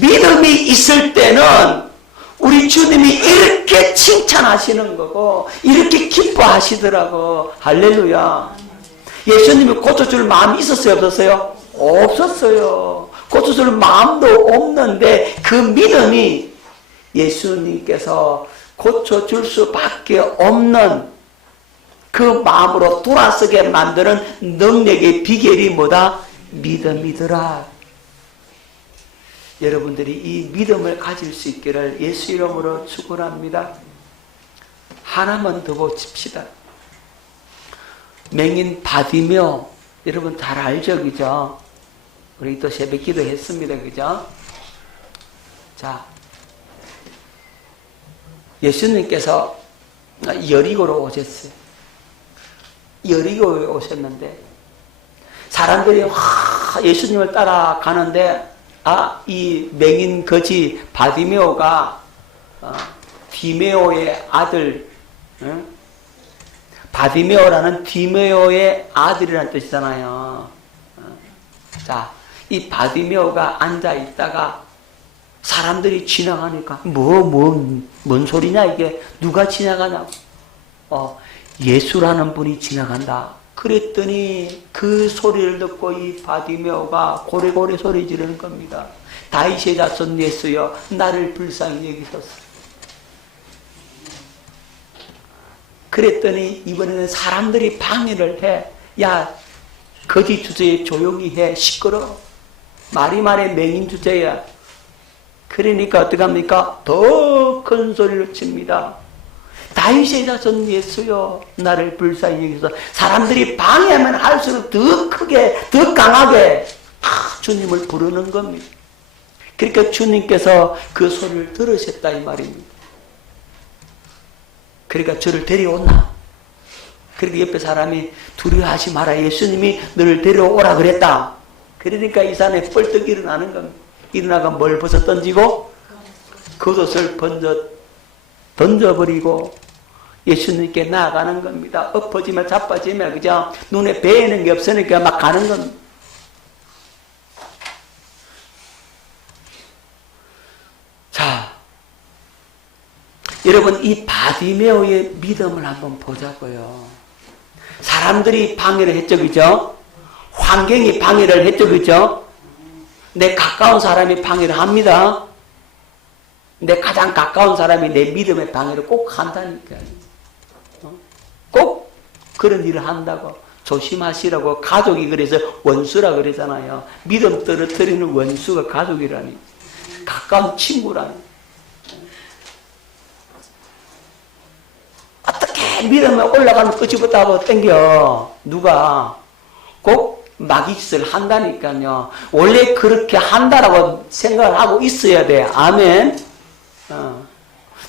믿음이 있을 때는 우리 주님이 이렇게 칭찬하시는 거고 이렇게 기뻐하시더라고. 할렐루야. 예수님이 고쳐줄 마음이 있었어요? 없었어요? 없었어요. 고쳐줄 마음도 없는데 그 믿음이 예수님께서 고쳐줄 수밖에 없는 그 마음으로 돌아서게 만드는 능력의 비결이 뭐다? 믿음이더라. 여러분들이 이 믿음을 가질 수 있기를 예수 이름으로 축원합니다. 하나만 더 보십시다. 맹인 바디메오, 여러분 잘 알죠, 그죠? 우리 또 새벽 기도 했습니다, 그죠? 자, 예수님께서 여리고로 오셨어요. 여리고에 오셨는데 사람들이 예수님을 따라가는데 이 맹인 거지 바디메오가 디메오의 아들, 바디메오라는 디메오의 아들이라는 뜻이잖아요. 자, 이 바디메오가 앉아 있다가 사람들이 지나가니까 뭔 소리냐 이게, 누가 지나가냐고. 예수라는 분이 지나간다. 그랬더니 그 소리를 듣고 이 바디메오가 고래고래 소리 지르는 겁니다. 다윗의 자손 예수여, 나를 불쌍히 여기소서. 그랬더니 이번에는 사람들이 방해를 해. 야, 거짓 주제에 조용히 해. 시끄러. 말이 맹인 주제야. 그러니까 어떡합니까? 더 큰 소리를 칩니다. 다윗의 자손 예수여, 나를 불쌍히 여기소서. 사람들이 방해하면 할수록 더 크게, 더 강하게 주님을 부르는 겁니다. 그러니까 주님께서 그 소리를 들으셨다 이 말입니다. 그러니까 저를 데려온나. 그러니까 옆에 사람이 두려워하지 마라. 예수님이 너를 데려오라 그랬다. 그러니까 이 사람이 뻘떡 일어나는 겁니다. 일어나가 뭘 벗어 던지고 겉옷을 던져버리고 예수님께 나아가는 겁니다. 엎어지면 자빠지면 그죠? 눈에 배이는 게 없으니까 막 가는 겁니다. 자, 여러분 이 바디메오의 믿음을 한번 보자고요. 사람들이 방해를 했죠, 그죠? 환경이 방해를 했죠, 그죠? 내 가까운 사람이 방해를 합니다. 내 가장 가까운 사람이 내 믿음의 방해를 꼭 한다니까요. 꼭 그런 일을 한다고. 조심하시라고. 가족이 그래서 원수라 그러잖아요. 믿음 떨어뜨리는 원수가 가족이라니. 가까운 친구라니. 어떻게 믿음에 올라가면 끝이부터 하고 땡겨. 누가 꼭 마귀짓을 한다니까요. 원래 그렇게 한다라고 생각을 하고 있어야 돼. 아멘.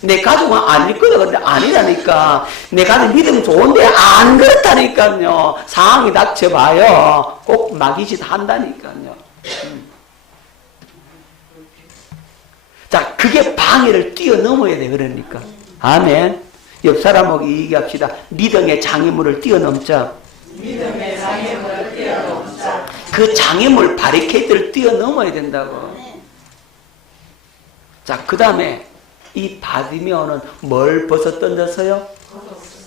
내 가족은 아닐 거다. 근데 아니라니까. 내 가족 믿음 좋은데 안 그렇다니까요. 상황이 닥쳐봐요. 꼭 마귀짓 한다니까요. 자, 그게 방해를 뛰어넘어야 돼. 그러니까. 아멘. 옆 사람하고 얘기합시다. 믿음의 장애물을 뛰어넘자. 믿음의 장애물을 뛰어넘자. 그 장애물 바리케이트를 뛰어넘어야 된다고. 자, 그 다음에 이 바디메오는 뭘 벗어 던졌어요?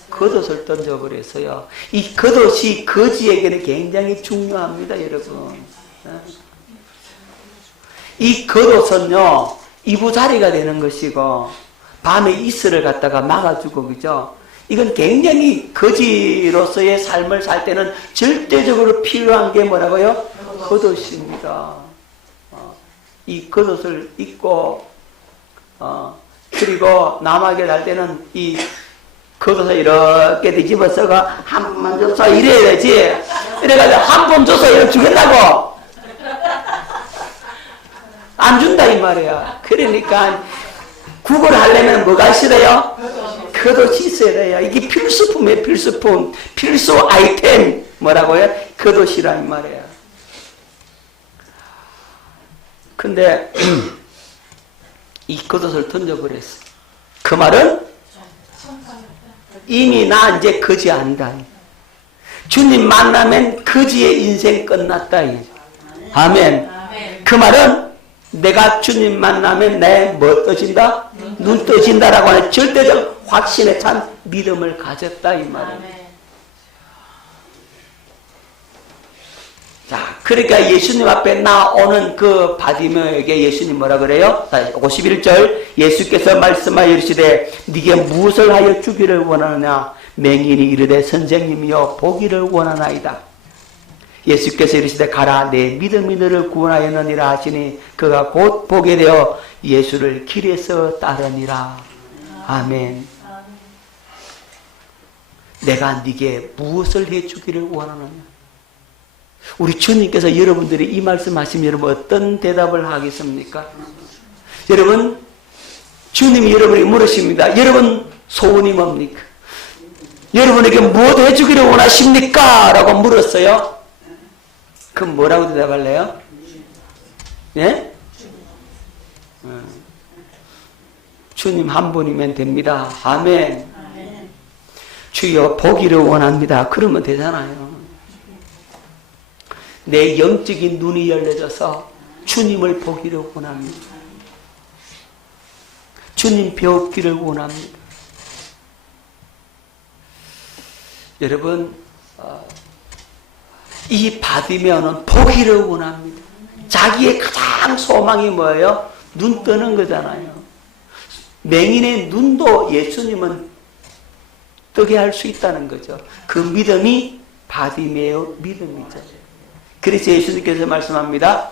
겉옷을 던져버렸어요. 이 겉옷이 거지에게는 굉장히 중요합니다, 여러분. 이 겉옷은요, 이부자리가 되는 것이고, 밤에 이슬을 갖다가 막아주고, 그죠? 이건 굉장히 거지로서의 삶을 살 때는 절대적으로 필요한 게 뭐라고요? 겉옷입니다. 이 겉옷을 입고, 그리고 남하게 살 때는 이 겉옷을 이렇게 뒤집어서가 한 번만 줘서 이래야 되지. 이래가지고 한 번 줘서 이렇게 주겠다고. 안 준다 이 말이야. 그러니까 국어를 하려면 뭐가 있어야 돼요? 겉옷이 있어야 돼요. 이게 필수품이에요. 필수품. 필수 아이템. 뭐라고요? 겉옷이란 말이에요. 근데 이 겉옷을 던져버렸어. 그 말은 이미 나 이제 거지 아니다. 주님 만나면 거지의 인생 끝났다. 아멘. 그 말은 내가 주님 만나면 내 뭐 떠진다? 눈 떠진다라고 하는 절대적 확신에 찬 믿음을 가졌다 이 말이에요. 자, 그러니까 예수님 앞에 나오는 그 바디메오에게 예수님 뭐라 그래요? 51절 예수께서 말씀하여 이르시되 네게 무엇을 하여 주기를 원하느냐? 맹인이 이르되 선생님이여 보기를 원하나이다. 예수께서 이르시되 가라 내 믿음이 너를 구원하였느니라 하시니 그가 곧 보게 되어 예수를 길에서 따르니라. 아멘. 내가 네게 무엇을 해주기를 원하느냐? 우리 주님께서 여러분들이 이 말씀하시면 여러분 어떤 대답을 하겠습니까? 여러분 주님이 여러분에게 물으십니다. 여러분 소원이 뭡니까? 여러분에게 무엇 해주기를 원하십니까? 라고 물었어요. 그럼 뭐라고 대답할래요? 예? 주님 한 분이면 됩니다. 아멘. 주여 보기를 원합니다. 그러면 되잖아요. 내 영적인 눈이 열려져서 주님을 보기를 원합니다. 주님 배우기를 원합니다. 여러분 이 바디메오는 보기를 원합니다. 자기의 가장 소망이 뭐예요? 눈 뜨는 거잖아요. 맹인의 눈도 예수님은 뜨게 할 수 있다는 거죠. 그 믿음이 바디메오 믿음이죠. 그래서 예수님께서 말씀합니다.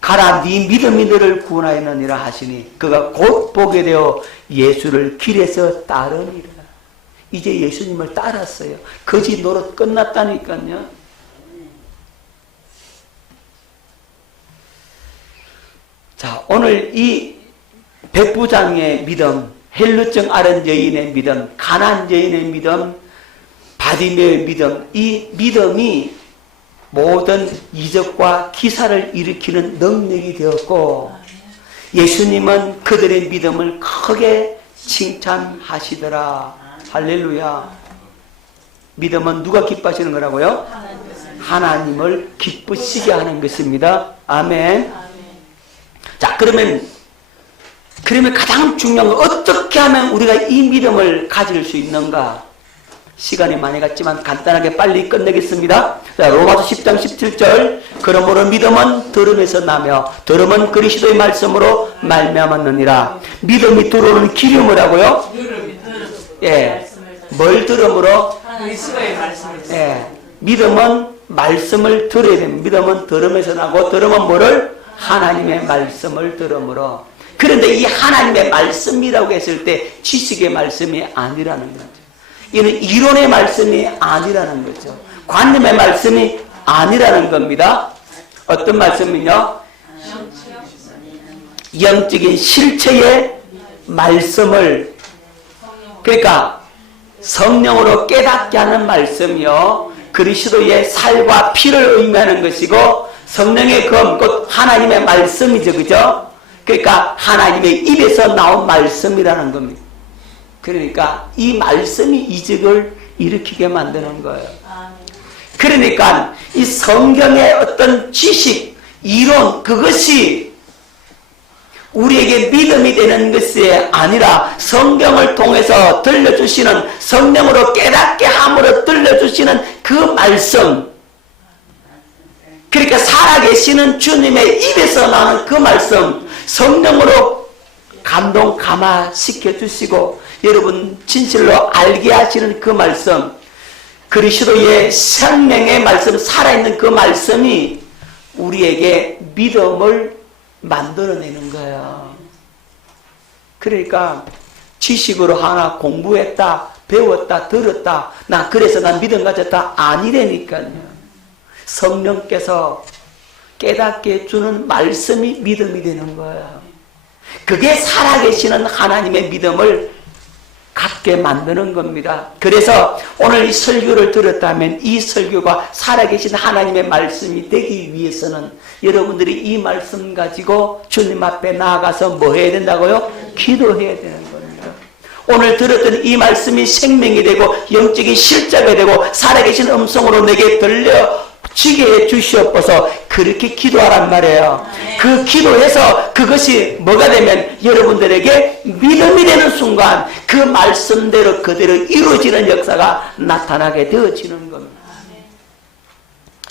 가라 네 믿음이 너를 구원하였느니라 하시니 그가 곧 보게 되어 예수를 길에서 따르니라. 이제 예수님을 따랐어요. 거짓 노릇 끝났다니까요. 자, 오늘 이 백부장의 믿음, 헬루증 앓은 여인의 믿음, 가난 여인의 믿음, 바디메오의 믿음, 이 믿음이 모든 이적과 기사를 일으키는 능력이 되었고 예수님은 그들의 믿음을 크게 칭찬하시더라. 할렐루야. 믿음은 누가 기뻐하시는 거라고요? 하나님을 기쁘시게 하는 것입니다. 아멘. 자, 그러면 가장 중요한 건 어떻게 하면 우리가 이 믿음을 가질 수 있는가? 시간이 많이 갔지만 간단하게 빨리 끝내겠습니다. 자, 로마서 10장 17절 그러므로 믿음은 들음에서 나며 들음은 그리스도의 말씀으로 말미암았느니라. 믿음이 들어오는 길이 뭐라고요? 예, 뭘 들음으로? 그리스도의 말씀을 예, 믿음은 말씀을 들어야 됩니다. 믿음은 들음에서 나고 들음은 뭐를? 하나님의 말씀을 들음으로. 그런데 이 하나님의 말씀이라고 했을 때 지식의 말씀이 아니라는 거죠. 이는 이론의 말씀이 아니라는 거죠. 관념의 말씀이 아니라는 겁니다. 어떤 말씀이요? 영적인 실체의 말씀을, 그러니까 성령으로 깨닫게 하는 말씀이요, 그리스도의 살과 피를 의미하는 것이고 성령의 검, 곧 하나님의 말씀이죠. 그죠? 그러니까 하나님의 입에서 나온 말씀이라는 겁니다. 그러니까 이 말씀이 이적을 일으키게 만드는 거예요. 그러니까 이 성경의 어떤 지식, 이론, 그것이 우리에게 믿음이 되는 것이 아니라 성경을 통해서 들려주시는, 성령으로 깨닫게 함으로 들려주시는 그 말씀, 그러니까 살아계시는 주님의 입에서 나는 그 말씀, 성령으로 감동 감화시켜 주시고 여러분 진실로 알게 하시는 그 말씀, 그리스도의 생명의 말씀, 살아있는 그 말씀이 우리에게 믿음을 만들어내는 거예요. 그러니까 지식으로 하나 공부했다, 배웠다, 들었다, 나 그래서 난 믿음 가졌다, 아니라니까요. 성령께서 깨닫게 해주는 말씀이 믿음이 되는 거예요. 그게 살아계시는 하나님의 믿음을 갖게 만드는 겁니다. 그래서 오늘 이 설교를 들었다면 이 설교가 살아계신 하나님의 말씀이 되기 위해서는 여러분들이 이 말씀 가지고 주님 앞에 나아가서 뭐 해야 된다고요? 기도해야 되는 겁니다. 오늘 들었던 이 말씀이 생명이 되고 영적인 실제가 되고 살아계신 음성으로 내게 들려지게 해 주시옵소서. 그렇게 기도하란 말이에요. 그 기도해서 그것이 뭐가 되면 여러분들에게 믿음이 되는 순간 그 말씀대로 그대로 이루어지는 역사가 나타나게 되어지는 겁니다.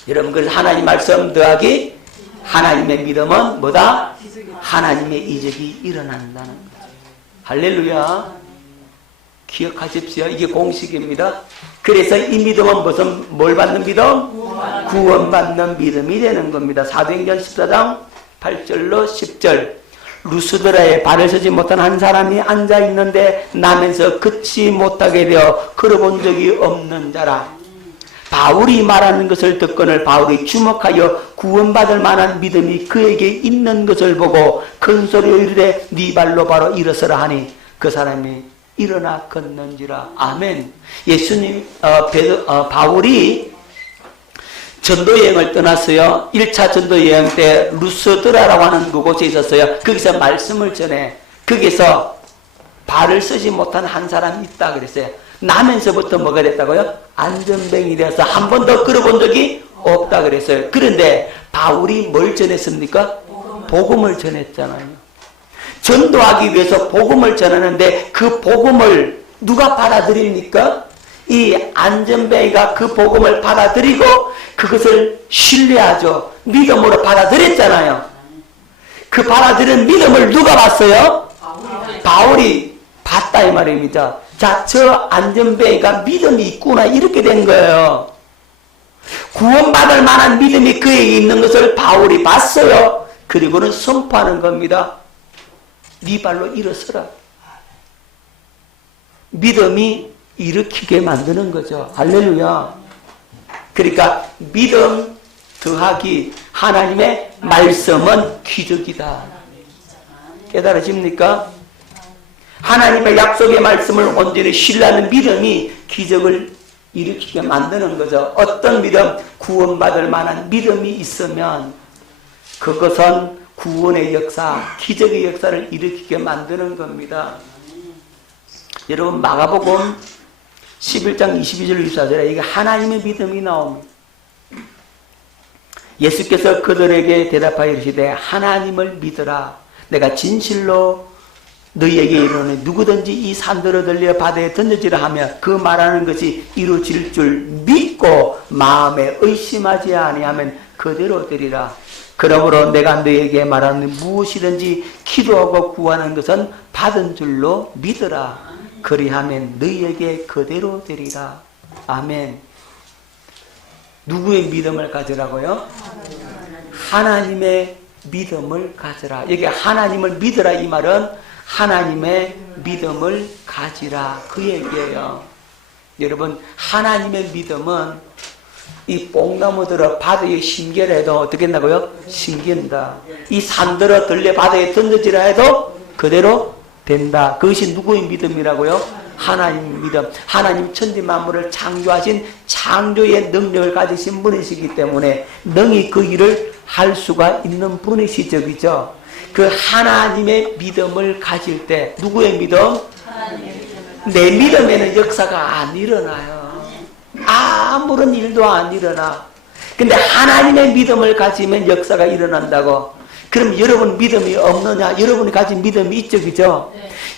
여러분, 그래서 하나님 말씀 더하기 하나님의 믿음은 뭐다? 하나님의 이적이 일어난다는 거죠. 할렐루야. 기억하십시오. 이게 공식입니다. 그래서 이 믿음은 뭘 받는 믿음? 구원받는 믿음이 되는 겁니다. 사도행전 14장 8절로 10절. 루스드라에 발을 서지 못한 한 사람이 앉아있는데 나면서 걷지 못하게 되어 걸어본 적이 없는 자라. 바울이 말하는 것을 듣거늘 바울이 주목하여 구원받을 만한 믿음이 그에게 있는 것을 보고 큰 소리로 이르되 네 발로 바로 일어서라 하니 그 사람이 일어나 걷는지라. 아멘. 예수님, 바울이 전도여행을 떠났어요. 1차 전도여행 때 루스드라라고 하는 그곳에 있었어요. 거기서 말씀을 전해. 거기서 발을 쓰지 못한 한 사람이 있다 그랬어요. 나면서부터 뭐가 됐다고요? 안전뱅이 되어서 한 번도 걸어본 적이 없다 그랬어요. 그런데 바울이 뭘 전했습니까? 복음을 전했잖아요. 전도하기 위해서 복음을 전하는데 그 복음을 누가 받아들입니까? 이 안전뱅이가 그 복음을 받아들이고 그것을 신뢰하죠. 믿음으로 받아들였잖아요. 그 받아들인 믿음을 누가 봤어요? 바울이 봤다 이 말입니다. 자, 저 안전뱅이가 믿음이 있구나 이렇게 된 거예요. 구원받을 만한 믿음이 그에게 있는 것을 바울이 봤어요. 그리고는 선포하는 겁니다. 네 발로 일어서라. 믿음이 일으키게 만드는 거죠. 할렐루야. 그러니까 믿음 더하기 하나님의 말씀은 기적이다. 깨달으십니까? 하나님의 약속의 말씀을 온전히 신뢰하는 믿음이 기적을 일으키게 만드는 거죠. 어떤 믿음? 구원받을 만한 믿음이 있으면 그것은 구원의 역사, 기적의 역사를 일으키게 만드는 겁니다. 여러분, 마가복음 11장 22절 24절에 이게 하나님의 믿음이 나옵니다. 예수께서 그들에게 대답하여 이르시되 하나님을 믿으라. 내가 진실로 너희에게 이르노니 누구든지 이 산들을 들려 바다에 던져지라 하면 그 말하는 것이 이루어질 줄 믿고 마음에 의심하지 아니하면 그대로 되리라. 그러므로 내가 너희에게 말하는 무엇이든지 기도하고 구하는 것은 받은 줄로 믿으라. 그리하면 너희에게 그대로 되리라. 아멘. 누구의 믿음을 가지라고요? 하나님의 믿음을 가지라. 여기 하나님을 믿으라 이 말은 하나님의 믿음을 가지라 그 얘기예요. 여러분, 하나님의 믿음은 이 뽕나무들을 바다에 심겨라 해도 어떻게 된다고요? 심긴다. 이 산들을 들려 바다에 던져지라 해도 그대로 된다. 그것이 누구의 믿음이라고요? 하나님 믿음. 하나님 천지 만물을 창조하신 창조의 능력을 가지신 분이시기 때문에 능히 그 일을 할 수가 있는 분이시죠. 그죠? 그 하나님의 믿음을 가질 때 누구의 믿음? 내 믿음에는 역사가 안 일어나요. 아무런 일도 안 일어나. 근데 하나님의 믿음을 가지면 역사가 일어난다고. 그럼 여러분 믿음이 없느냐? 여러분이 가진 믿음이 있죠. 그죠?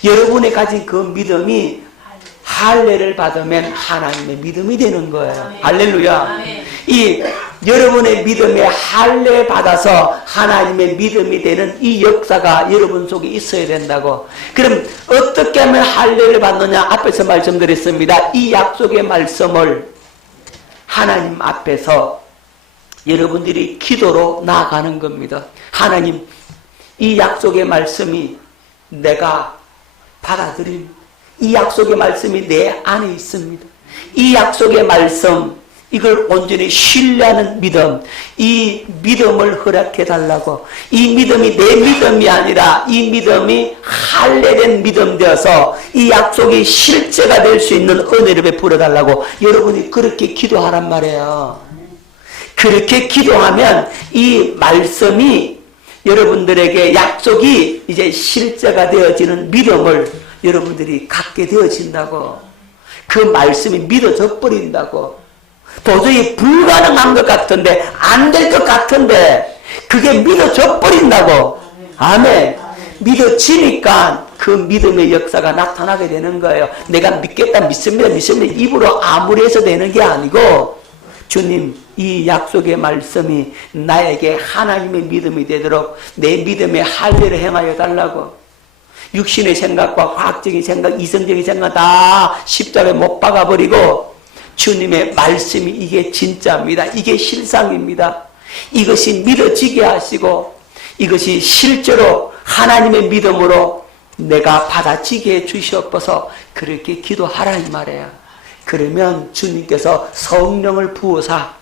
여러분이 가진 그 믿음이 할례를 받으면 하나님의 믿음이 되는 거예요. 할렐루야. 이 여러분의 믿음에 할례 받아서 하나님의 믿음이 되는 이 역사가 여러분 속에 있어야 된다고. 그럼 어떻게 하면 할례를 받느냐? 앞에서 말씀드렸습니다. 이 약속의 말씀을 하나님 앞에서 여러분들이 기도로 나아가는 겁니다. 하나님, 이 약속의 말씀이 내가 받아들인 이 약속의 말씀이 내 안에 있습니다. 이 약속의 말씀, 이걸 온전히 신뢰하는 믿음, 이 믿음을 허락해 달라고. 이 믿음이 내 믿음이 아니라 이 믿음이 할례된 믿음 되어서 이 약속이 실제가 될 수 있는 은혜를 베풀어 달라고 여러분이 그렇게 기도하란 말이에요. 그렇게 기도하면 이 말씀이 여러분들에게 약속이 이제 실제가 되어지는 믿음을 여러분들이 갖게 되어진다고. 그 말씀이 믿어져 버린다고. 도저히 불가능한 것 같은데, 안 될 것 같은데 그게 믿어져 버린다고. 아멘. 믿어지니까 그 믿음의 역사가 나타나게 되는 거예요. 내가 믿겠다, 믿습니다, 믿습니다 입으로 아무리 해서 되는 게 아니고 주님 이 약속의 말씀이 나에게 하나님의 믿음이 되도록 내 믿음의 할례를 행하여 달라고. 육신의 생각과 과학적인 생각, 이성적인 생각 다 십자가에 못 박아버리고 주님의 말씀이 이게 진짜입니다. 이게 실상입니다. 이것이 믿어지게 하시고 이것이 실제로 하나님의 믿음으로 내가 받아지게 해 주시옵소서. 그렇게 기도하라 이 말이에요. 그러면 주님께서 성령을 부으사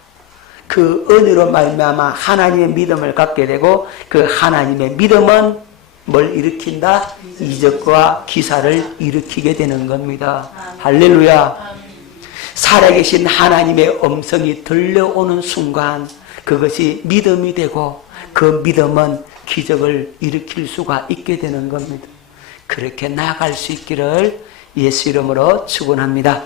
그 은혜로 말미암아 하나님의 믿음을 갖게 되고 그 하나님의 믿음은 뭘 일으킨다? 이적과 기사를 일으키게 되는 겁니다. 할렐루야. 살아계신 하나님의 음성이 들려오는 순간 그것이 믿음이 되고 그 믿음은 기적을 일으킬 수가 있게 되는 겁니다. 그렇게 나아갈 수 있기를 예수 이름으로 축원합니다.